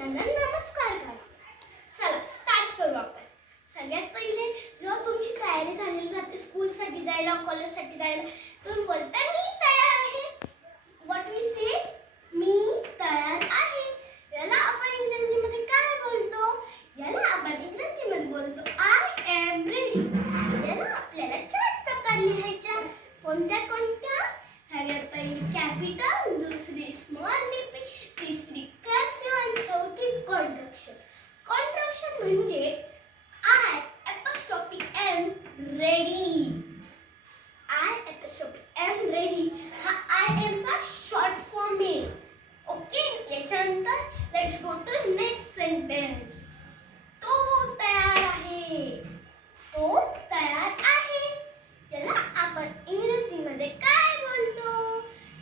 त्यांना नमस्कार करा. चला स्टार्ट करू आपण. सगळ्यात पहिले जेव्हा तुमची तयारी झालेली राहते स्कूलसाठी जायला, कॉलेजसाठी जायला, तुम्ही बोलता मी तयार आहे. व्हॉट वी से, मी तयार आहे. याला आपण इंग्रजीमध्ये काय बोलतो? याला आपण इंग्रजीमध्ये बोलतो आय एम रेडी. याला आपल्याला 4 प्रकार लिहायच्या. कोणत्या कोणत्या? सगळ्यात पहिली कॅपिटल, दुसरी स्मॉल लिपी, तिसरी कर्सिव्ह आणि चौथी कॉन्ट्रॅक्शन. कॉन्ट्रॅक्शन म्हणजे I apostrophe M ready. I apostrophe M ready. हा I am चा शॉर्ट फॉर्म आहे. ओके, याच्यानंतर let's go to next sentence. तो तयार आहे. तो तयार आहे. याला आपण इंग्रजीमध्ये काय बोलतो?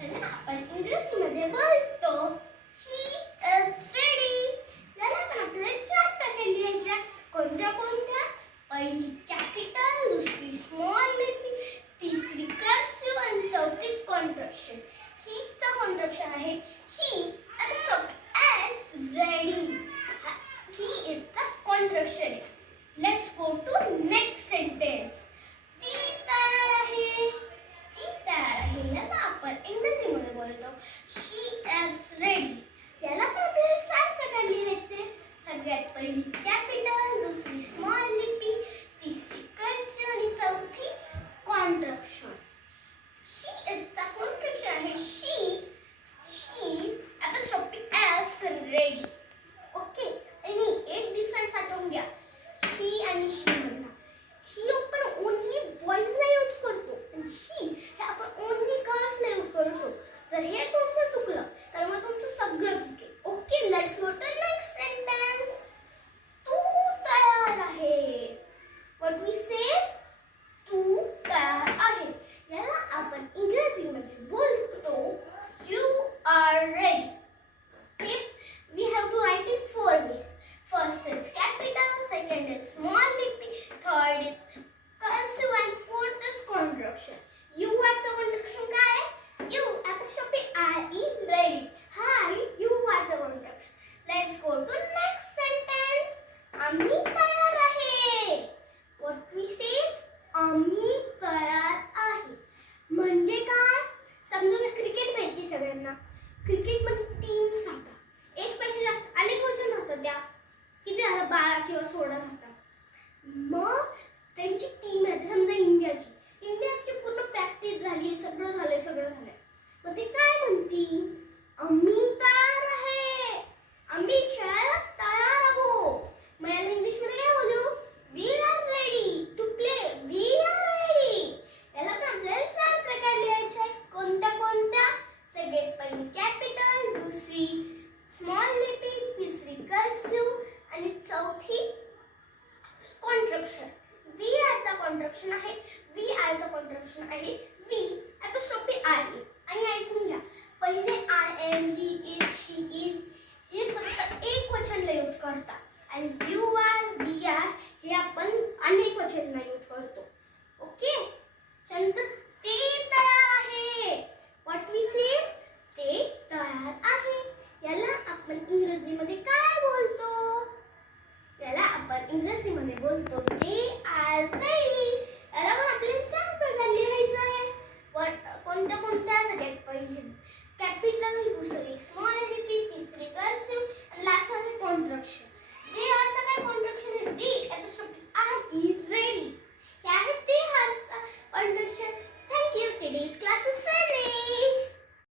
याला आपण इंग्रजीमध्ये बोलतो he is ready. याला आपण आपल्याला 4 प्रकार लिहायच्या. कोणत्या कोणत्या? पहिली कॅपिटल, दुसरी स्मॉल लिपी, तिसरी कर्सिव्ह आणि चौथी कॉन्ट्रॅक्शन. ही चा कॉन्ट्रॅक्शन आहे he apostrophe S ready. He is चा कॉन्ट्रॅक्शन आहे. Let's go to next sentence. ती तयार आहे. ती तयार आहे. याला आपण इंग्रजीमध्ये बोलतो she is ready. याला पण आपल्याला 4 प्रकार लिहायचे. सगळ्यात पहिली कॅपिटल, दुसरी स्मॉल लिपी, तिसरी कर्सिव्ह आणि चौथी कॉन्ट्रॅक्शन. शी इज चा कॉन्ट्रॅक्शन आहे शी apostrophe S ready. ओके, आणि एक डिफरन्स आठवून घ्या ही आणि शी मधला. ही आपण ओन्ली बॉयजला यूज करतो आणि शी हे आपण ओन्ली गर्ल्सला यूज करतो. जर हे तुमचं चुकलं तर मग तुमचं सगळं चुकेल. Okay, let's go to next sentence. तू तयार आहे. व्हॉट वी से, तू तयार आहे. याला आपण इंग्रजीमध्ये बोलतो you are ready. We have to write in 4 ways. First is capital, second is small lippy, third is cursive and fourth is contraction. You चा contraction काय आहे? You apostrophe I E ready. Hi, you चा contraction. Let's go to next sentence. आम्ही तयार आहे. What we say? आम्ही तयार आहे. म्हणजे काय? समजा क्रिकेट माहिती सगळ्यांना. क्रिकेटमध्ये टीम्स राहतात. एक पेक्षा जास्त अनेक वर्षन राहतात. त्या किती राहतात? 12 किंवा 16 राहतात. मग त्यांची टीम आहे. समजा इंडियाची पूर्ण प्रॅक्टिस झाली, सगळं झालंय. मग ते काय म्हणतील?